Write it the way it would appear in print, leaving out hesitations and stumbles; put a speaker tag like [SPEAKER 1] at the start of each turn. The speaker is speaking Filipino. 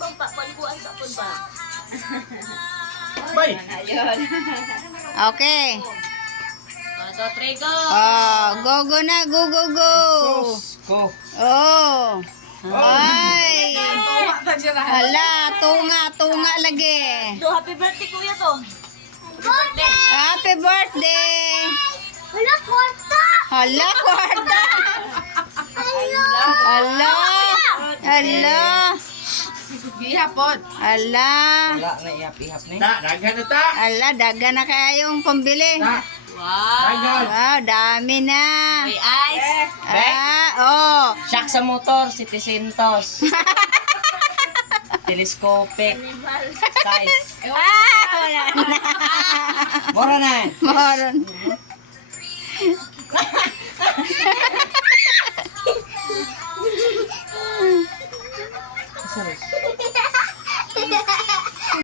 [SPEAKER 1] pang paliguan sa pun ba?
[SPEAKER 2] Bay!
[SPEAKER 3] Ayun.
[SPEAKER 4] Okay.
[SPEAKER 1] 1, 2, 3, go!
[SPEAKER 4] Oh, go, go na. Go, go, go.
[SPEAKER 2] Sus ko.
[SPEAKER 4] Oh. Ay. Hala, tunga lagi.
[SPEAKER 1] Do, happy birthday kuya to.
[SPEAKER 4] Happy birthday.
[SPEAKER 3] Wala, kwarta!
[SPEAKER 4] Hala, kwarta. Hala. Hala.
[SPEAKER 3] Gihapon.
[SPEAKER 4] Hala.
[SPEAKER 5] Wala na ihap-ihap ni.
[SPEAKER 2] Ta, daghan na ta.
[SPEAKER 4] Hala, daga na kayong pambili.
[SPEAKER 2] Ta,
[SPEAKER 1] Wow!
[SPEAKER 2] daghan.
[SPEAKER 4] Wow, dami na.
[SPEAKER 1] May ice!
[SPEAKER 4] Oh.
[SPEAKER 5] Shock sa motor, Citizentos. Telescopic size.
[SPEAKER 4] Wala na.
[SPEAKER 5] Mura na.
[SPEAKER 4] Moron.